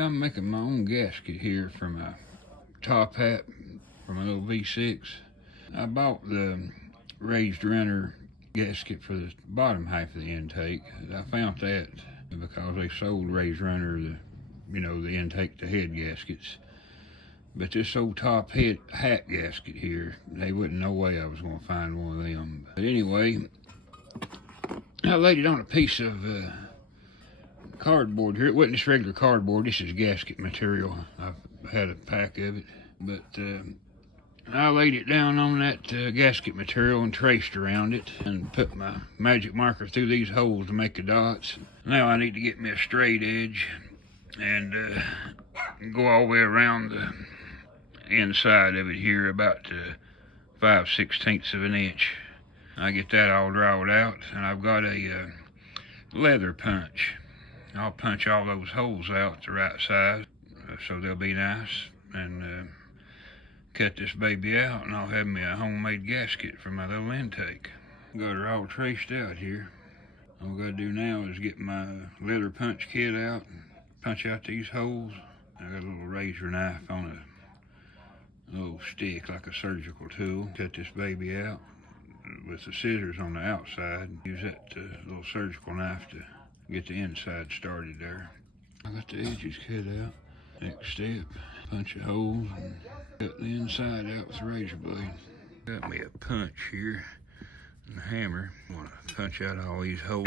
I'm making my own gasket here for my top hat for my little V6. I bought the raised runner gasket for the bottom half of the intake. I found that because they sold raised runner, the intake to head gaskets. But this old top hat gasket here, they wouldn't no way I was going to find one of them. But anyway, I laid it on a piece of cardboard here. It wasn't just regular cardboard. This is gasket material. I've had a pack of it. But I laid it down on that gasket material and traced around it and put my magic marker through these holes to make the dots. Now I need to get me a straight edge and go all the way around the inside of it here about 5/16 of an inch. I get that all drawed out, and I've got a leather punch. I'll punch all those holes out the right size so they'll be nice, and cut this baby out, and I'll have me a homemade gasket for my little intake. Got her all traced out here. All I gotta do now is get my leather punch kit out and punch out these holes. I got a little razor knife on a little stick like a surgical tool. Cut this baby out with the scissors on the outside. Use that little surgical knife to get the inside started there. I got the edges cut out. Next step, punch a hole and cut the inside out with a razor blade. Got me a punch here and a hammer. I want to punch out all these holes.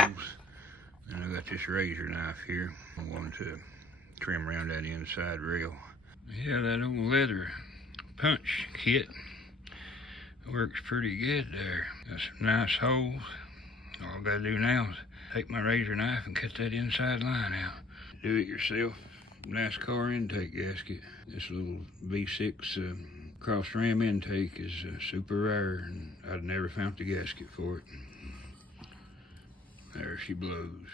And I got this razor knife here. I wanted to trim around that inside rail. Yeah, that old leather punch kit works pretty good there. Got some nice holes. All I gotta do now is take my razor knife and cut that inside line out. Do it yourself NASCAR intake gasket. This little V6 crossram intake is super rare, and I'd never found the gasket for it. There she blows.